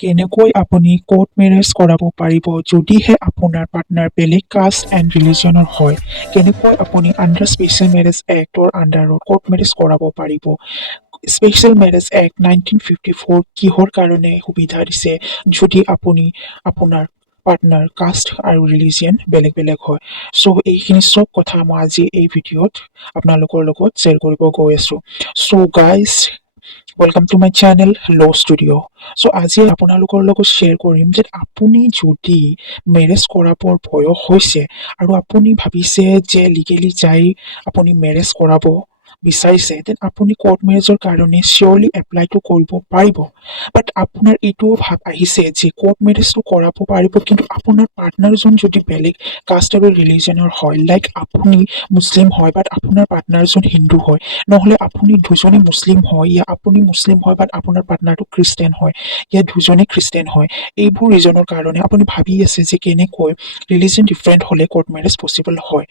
কেনেকৈ আপুনি court marriage কৰাব পাৰিব যদিহে আপোনাৰ পাৰ্টনাৰ বেলেগ কাষ্ট এণ্ড ৰিলিজনৰ হয়। কেনেকৈ আপুনি আণ্ডাৰ স্পেচিয়েল মেৰেজ এক্টৰ আণ্ডাৰত কোৰ্ট মেৰেজ কৰাব পাৰিব। স্পেচিয়েল মেৰেজ এক্ট 1954 কিহৰ কাৰণে সুবিধা দিছে যদি আপুনি আপোনাৰ পাৰ্টনাৰ কাষ্ট আৰু ৰিলিজিয়ন বেলেগ বেলেগ হয়। চ' এইখিনি চব কথা মই আজি এই ভিডিঅ'ত আপোনালোকৰ লগত শ্বেয়াৰ কৰিব গৈ আছো। So' guys, welcome to my channel law' studio'. So' আজি আপোনালোকৰ লগত শ্বেয়াৰ কৰিম যে আপুনি যদি মেৰেজ কৰাবৰ বয়স হৈছে আৰু আপুনি ভাবিছে যে লিগেলি যাই আপুনি মেৰেজ কৰাব বিচাৰিছে, দেন আপুনি কোৰ্ট মেৰেজৰ কাৰণে চিয়ৰলি এপ্লাইটো কৰিব পাৰিব। বাট আপোনাৰ এইটোও ভাব আহিছে যে কোৰ্ট মেৰেজটো কৰাব পাৰিব, কিন্তু আপোনাৰ পাৰ্টনাৰজন যদি বেলেগ কাষ্ট আৰু ৰিলিজনৰ হয়, লাইক আপুনি মুছলিম হয় বাট আপোনাৰ পাৰ্টনাৰজন হিন্দু হয়, নহ'লে আপুনি দুজনে মুছলিম হয় ইয়া আপুনি মুছলিম হয় বাট আপোনাৰ পাৰ্টনাৰটো খ্ৰীষ্টান হয়, ইয়া দুজনে খ্ৰীষ্টান হয়। এইবোৰ ৰিজনৰ কাৰণে আপুনি ভাবি আছে যে কেনেকৈ ৰিলিজন ডিফাৰেণ্ট হ'লে কোৰ্ট মেৰেজ পচিবল হয়।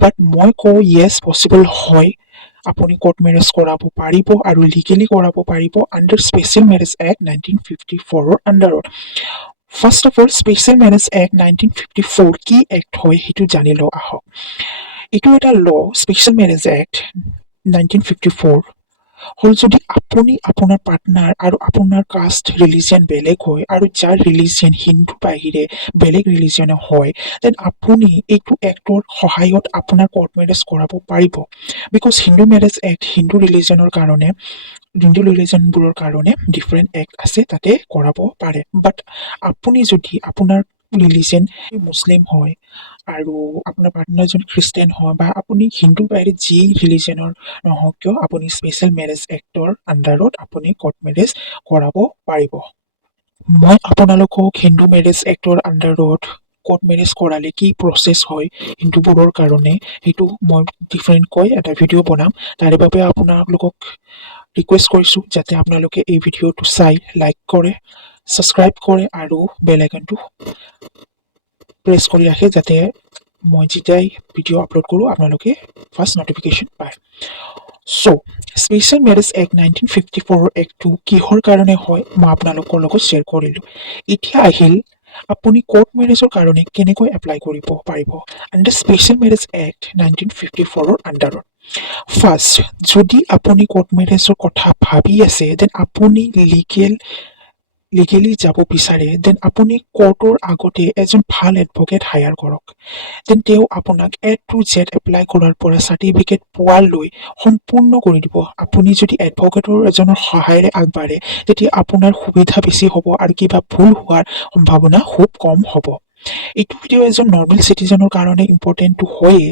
বাট মই কওঁ য়েছ, পচিবল হয়। আপুনি কোৰ্ট মেৰেজ কৰাব পাৰিব আৰু লিগেলি কৰাব পাৰিব আণ্ডাৰ স্পেচিয়েল মেৰেজ এক্ট 1954ৰ আণ্ডাৰত। First of all, special marriage act 1954 কি এক্ট হয় সেইটো জানি লওঁ আহক। এইটো এটা ল', স্পেচিয়েল মেৰেজ এক্ট 1954 হ'ল যদি আপুনি আপোনাৰ পাৰ্টনাৰ আৰু আপোনাৰ কাষ্ট ৰিলিজিয়ন বেলেগ হয় আৰু যাৰ ৰিলিজিয়ন হিন্দু বাহিৰে বেলেগ ৰিলিজিয়নে হয়, দেন আপুনি এইটো এক্টৰ সহায়ত আপোনাৰ কোৰ্ট মেৰেজ কৰাব পাৰিব। Because Hindu marriage act Hindu ৰিলিজনবোৰৰ কাৰণে ডিফাৰেণ্ট এক্ট আছে, তাতে কৰাব পাৰে। বাট আপুনি যদি আপোনাৰ ৰিলিজন মুছলিম হয় আৰু আপোনাৰ পাৰ্টনাৰজন খ্ৰীষ্টান হয় বা আপুনি হিন্দু বাহিৰে যি ৰিলিজনৰ নহওক কিয়, আপুনি স্পেচিয়েল মেৰেজ এক্টৰ আণ্ডাৰত আপুনি কোৰ্ট মেৰেজ কৰাব পাৰিব। মই আপোনালোকক হিন্দু মেৰেজ এক্টৰ আণ্ডাৰত কোৰ্ট মেৰেজ কৰালে কি প্ৰচেছ হয় হিন্দুবোৰৰ কাৰণে, সেইটো মই ডিফাৰেণ্টকৈ এটা ভিডিঅ' বনাম। তাৰে বাবে আপোনালোকক ৰিকুৱেষ্ট কৰিছোঁ যাতে আপোনালোকে এই ভিডিঅ'টো চাই লাইক কৰে, ছাবস্ক্ৰাইব কৰে আৰু বেল আইকনটো প্ৰেছ কৰি ৰাখে যাতে মই যেতিয়াই ভিডিঅ' আপলোড কৰোঁ আপোনালোকে ফাৰ্ষ্ট নটিফিকেশ্যন পায়। চ' স্পেচিয়েল মেৰেজ এক্ট 1954 এক্টটো কিহৰ কাৰণে হয় মই আপোনালোকৰ লগত শ্বেয়াৰ কৰিলোঁ। এতিয়া আহিল আপুনি কোৰ্ট মেৰেজৰ কাৰণে কেনেকৈ এপ্লাই কৰিব পাৰিব আণ্ডাৰ স্পেচিয়েল মেৰেজ এক্ট 1954ৰ আণ্ডাৰত। ফাৰ্ষ্ট, যদি আপুনি কোৰ্ট মেৰেজৰ কথা ভাবি আছে, দেন আপুনি লিগেলি যাব বিচাৰে, দেন আপুনি কোৰ্টৰ আগতে এজন ভাল এডভকেট হায়াৰ কৰক। দেন তেওঁ আপোনাক A to Z এপ্লাই কৰাৰ পৰা চাৰ্টিফিকেট পোৱালৈ সম্পূৰ্ণ কৰি দিব। আপুনি যদি এডভকেটৰ এজনৰ সহায়েৰে আগবাঢ়ে তেতিয়া আপোনাৰ সুবিধা বেছি হ'ব আৰু কিবা ভুল হোৱাৰ সম্ভাৱনা খুব কম হ'ব। এইটো ভিডিঅ' এজন নৰ্মেল চিটিজেনৰ কাৰণে ইম্পৰ্টেণ্টটো হয়েই,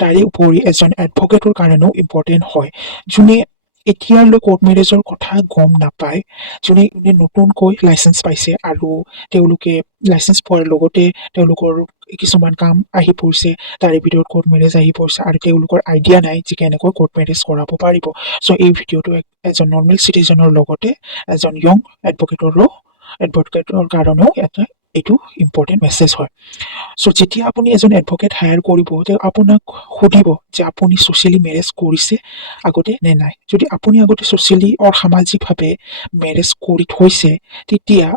তাৰে উপৰি এজন এডভকেটৰ কাৰণেও ইম্পৰ্টেণ্ট হয়, যোনে এতিয়ালৈ কোৰ্ট মেৰেজৰ কথা গম নাপায়, যোনে নতুনকৈ লাইচেঞ্চ পাইছে আৰু তেওঁলোকে লাইচেঞ্চ পোৱাৰ লগতে তেওঁলোকৰ কিছুমান কাম আহি পৰিছে, তাৰে ভিতৰত কোৰ্ট মেৰেজ আহি পৰিছে আৰু তেওঁলোকৰ আইডিয়া নাই যে কেনেকৈ কোৰ্ট মেৰেজ কৰাব পাৰিব। চ' এই ভিডিঅ'টো এজন নৰ্মেল চিটিজেনৰ লগতে এজন য়ং এডভকেটৰ কাৰণেও এইটো ইম্পৰ্টেণ্ট মেছেজ হয়। চ' যেতিয়া আপুনি এজন এডভকেট হায়াৰ কৰিব, তেওঁ আপোনাক সুধিব যে আপুনি ছ'চিয়েলি মেৰেজ কৰিছে আগতে নে নাই। যদি আপুনি আগতে ছ'চিয়েলি সামাজিকভাৱে মেৰেজ কৰি থৈছে, তেতিয়া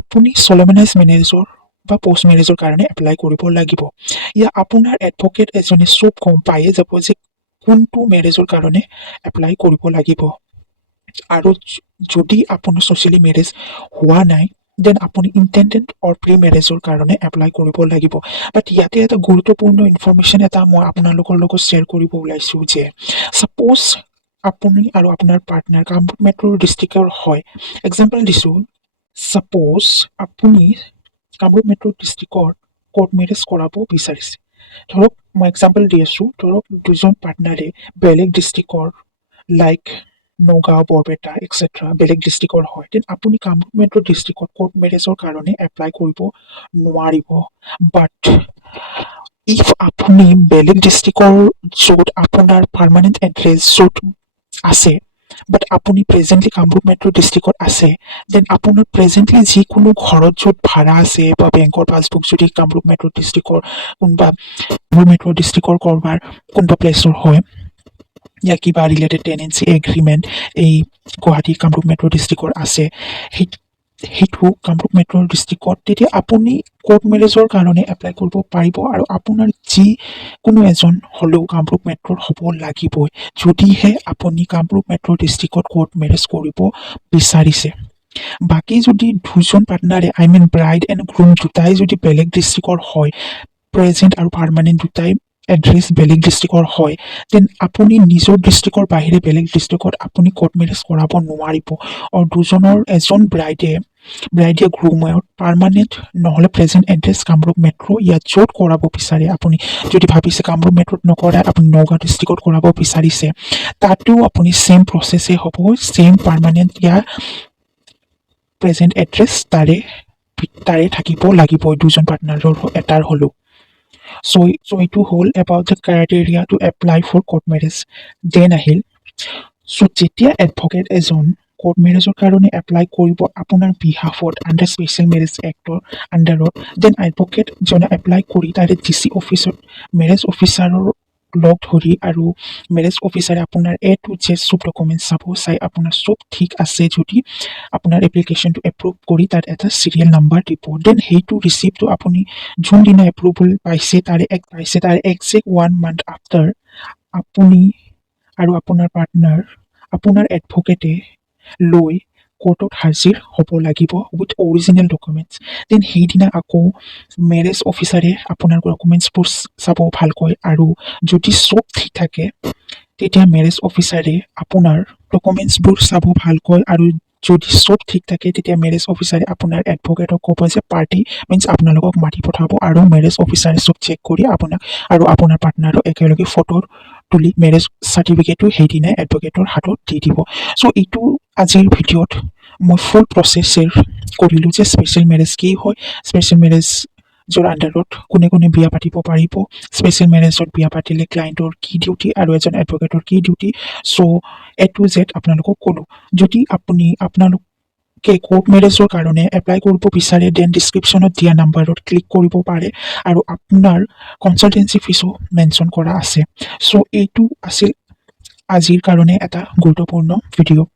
আপুনি চলেমনাইজ মেৰেজৰ বা পষ্ট মেৰেজৰ কাৰণে এপ্লাই কৰিব লাগিব। ইয়াত আপোনাৰ এডভকেট এজনে চব গম পায়ে যাব যে কোনটো মেৰেজৰ কাৰণে এপ্লাই কৰিব লাগিব। আৰু যদি আপোনাৰ ছ'চিয়েলি মেৰেজ হোৱা নাই, দেন আপুনি ইণ্টেণ্ডেড অৰ প্ৰি মেৰেজৰ কাৰণে এপ্লাই কৰিব লাগিব। বাট ইয়াতে এটা গুৰুত্বপূৰ্ণ ইনফৰমেশ্যন এটা মই আপোনালোকৰ লগত শ্বেয়াৰ কৰিব ওলাইছোঁ যে ছাপ'জ আপুনি আৰু আপোনাৰ পাৰ্টনাৰ কামৰূপ মেট্ৰ' ডিষ্ট্ৰিক্টৰ হয়। এক্সাম্পল দিছোঁ, ছাপ'জ আপুনি কামৰূপ মেট্ৰ' ডিষ্ট্ৰিক্টৰ কোৰ্ট মেৰেজ কৰাব বিচাৰিছে। ধৰক মই এক্সাম্পল দি আছোঁ, ধৰক দুজন পাৰ্টনাৰে বেলেগ ডিষ্ট্ৰিক্টৰ লাইক নগাঁও, বৰপেটা এক্সেট্ৰা বেলেগ ডিষ্ট্ৰিক্টৰ হয়, দেন আপুনি কামৰূপ মেট্ৰ' ডিষ্ট্ৰিক্টত কোৰ্ট মেৰেজৰ কাৰণে এপ্লাই কৰিব নোৱাৰিব। বাট ইফ আপুনি বেলেগ ডিষ্ট্ৰিক্টৰ য'ত আপোনাৰ পাৰ্মানেণ্ট এড্ৰেছ য'ত আছে, বাট আপুনি প্ৰেজেণ্টলি কামৰূপ মেট্ৰ' ডিষ্ট্ৰিক্টত আছে, দেন আপোনাৰ প্ৰেজেণ্টলি যিকোনো ঘৰত য'ত ভাড়া আছে বা বেংকৰ পাছবুক যদি কামৰূপ মেট্ৰ' ডিষ্ট্ৰিক্টৰ ক'ৰবাৰ কোনোবা প্লেচৰ হয়, ইয়া কিবা ৰিলেটেড টেনেঞ্চি এগ্ৰিমেণ্ট এই গুৱাহাটী কামৰূপ মেট্ৰ' ডিষ্ট্ৰিক্টৰ আছে, সেইটো কামৰূপ মেট্ৰ' ডিষ্ট্ৰিক্টত, তেতিয়া আপুনি কোৰ্ট মেৰেজৰ কাৰণে এপ্লাই কৰিব পাৰিব আৰু আপোনাৰ যিকোনো এজন হ'লেও কামৰূপ মেট্ৰ'ৰ হ'ব লাগিবই, যদিহে আপুনি কামৰূপ মেট্ৰ' ডিষ্ট্ৰিক্টত কোৰ্ট মেৰেজ কৰিব বিচাৰিছে। বাকী যদি দুজন পাৰ্টনাৰে ব্ৰাইড এণ্ড গ্ৰুম দুটাই যদি বেলেগ ডিষ্ট্ৰিক্টৰ হয়, প্ৰেজেণ্ট আৰু পাৰ্মানেণ্ট দুটাই এড্ৰেছ বেলেগ ডিষ্ট্ৰিক্টৰ হয়, দেন আপুনি নিজৰ ডিষ্ট্ৰিক্টৰ বাহিৰে বেলেগ ডিষ্ট্ৰিক্টত আপুনি কোৰ্ট মেৰেজ কৰাব নোৱাৰিব। আৰু দুজনৰ এজন ব্ৰাইডে গ্ৰুমৰ পাৰ্মানেণ্ট নহ'লে প্ৰেজেণ্ট এড্ৰেছ কামৰূপ মেট্ৰ' ইয়াত য'ত কৰাব বিচাৰে, আপুনি যদি ভাবিছে কামৰূপ মেট্ৰ'ত নকৰাই আপুনি নগাঁও ডিষ্ট্ৰিক্টত কৰাব বিচাৰিছে, তাতেও আপুনি ছেম প্ৰচেছে হ'ব, ছেম পাৰ্মানেণ্ট ইয়াৰ প্ৰেজেণ্ট এড্ৰেছ তাৰে থাকিব লাগিব দুজন পাৰ্টনাৰৰ এটাৰ হ'লেও। চ' এইটো হ'ল about the criteria to apply for court marriage. Then আহিল, চ' যেতিয়া এডভকেট এজন কোৰ্ট মেৰেজৰ কাৰণে এপ্লাই কৰিব আপোনাৰ বিহাফত আণ্ডাৰ স্পেচিয়েল মেৰেজ এক্টৰ আণ্ডাৰত, দেন এডভকেটজনে এপ্লাই কৰি তাৰে DC অফিচত মেৰেজ অফিচাৰৰ লগ ধৰি আৰু মেৰেজ অফিচাৰে আপোনাৰ A to Z চব ডকুমেণ্টছ চাব, চাই আপোনাৰ চব ঠিক আছে যদি আপোনাৰ এপ্লিকেশ্যনটো এপ্ৰুভ কৰি তাত এটা চিৰিয়েল নাম্বাৰ দিব। দেন সেইটো ৰিচিপ্টটো আপুনি যোনদিনা এপ্ৰুভেল পাইছে তাৰে একজেক্ট 1 month আফটাৰ আপুনি আৰু আপোনাৰ পাৰ্টনাৰ আপোনাৰ এডভকেটে লৈ কোৰ্টত হাজিৰ হ'ব লাগিব উইথ অৰিজিনেল ডকুমেণ্টছ। দেন সেইদিনা আকৌ মেৰেজ অফিচাৰে আপোনাৰ ডকুমেণ্টছবোৰ চাব ভালকৈ, আৰু যদি চব ঠিক থাকে তেতিয়া মেৰেজ অফিচাৰে আপোনাৰ ডকুমেণ্টছবোৰ চাব ভালকৈ, আৰু যদি চব ঠিক থাকে তেতিয়া মেৰেজ অফিচাৰে আপোনাৰ এডভকেটক ক'ব যে পাৰ্টি মিনছ আপোনালোকক মাতি পঠাব, আৰু মেৰেজ অফিচাৰে চব চেক কৰি আপোনাক আৰু আপোনাৰ পাৰ্টনাৰক একেলগে ফটো তুলি মেৰেজ চাৰ্টিফিকেটটো সেইদিনাই এডভকেটৰ হাতত দি দিব। চ' এইটো আজিৰ ভিডিঅ'ত মই ফুল প্ৰচেছ শ্বেয়াৰ কৰিলোঁ যে স্পেচিয়েল মেৰেজ কি হয়, স্পেচিয়েল মেৰেজৰ আণ্ডাৰত কোনে কোনে বিয়া পাতিব পাৰিব, স্পেচিয়েল মেৰেজত বিয়া পাতিলে ক্লায়েণ্টৰ কি ডিউটি আৰু এজন এডভকেটৰ কি duty. So' A to Z আপোনালোকক ক'লোঁ। যদি আপোনালোকে কোৰ্ট মেৰেজৰ কাৰণে এপ্লাই কৰিব বিচাৰে, দেন ডিছক্ৰিপশ্যনত দিয়া নাম্বাৰত ক্লিক কৰিব পাৰে, আৰু আপোনাৰ কনচালটেঞ্চি ফিজো মেনশ্যন কৰা আছে। চ' এইটো আছিল আজিৰ কাৰণে এটা গুৰুত্বপূৰ্ণ ভিডিঅ',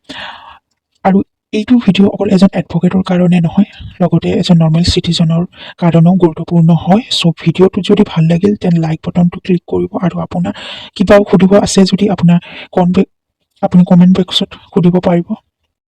আৰু এইটো ভিডিঅ' অকল এজন এডভকেটৰ কাৰণে নহয়, লগতে এজন নৰ্মেল চিটিজেনৰ কাৰণেও গুৰুত্বপূৰ্ণ হয়। চ' ভিডিঅ'টো যদি ভাল লাগিল তেন লাইক বটনটো ক্লিক কৰিব, আৰু আপোনাৰ কিবা সুধিব আছে যদি আপুনি কমেণ্ট বক্সত সুধিব পাৰিব।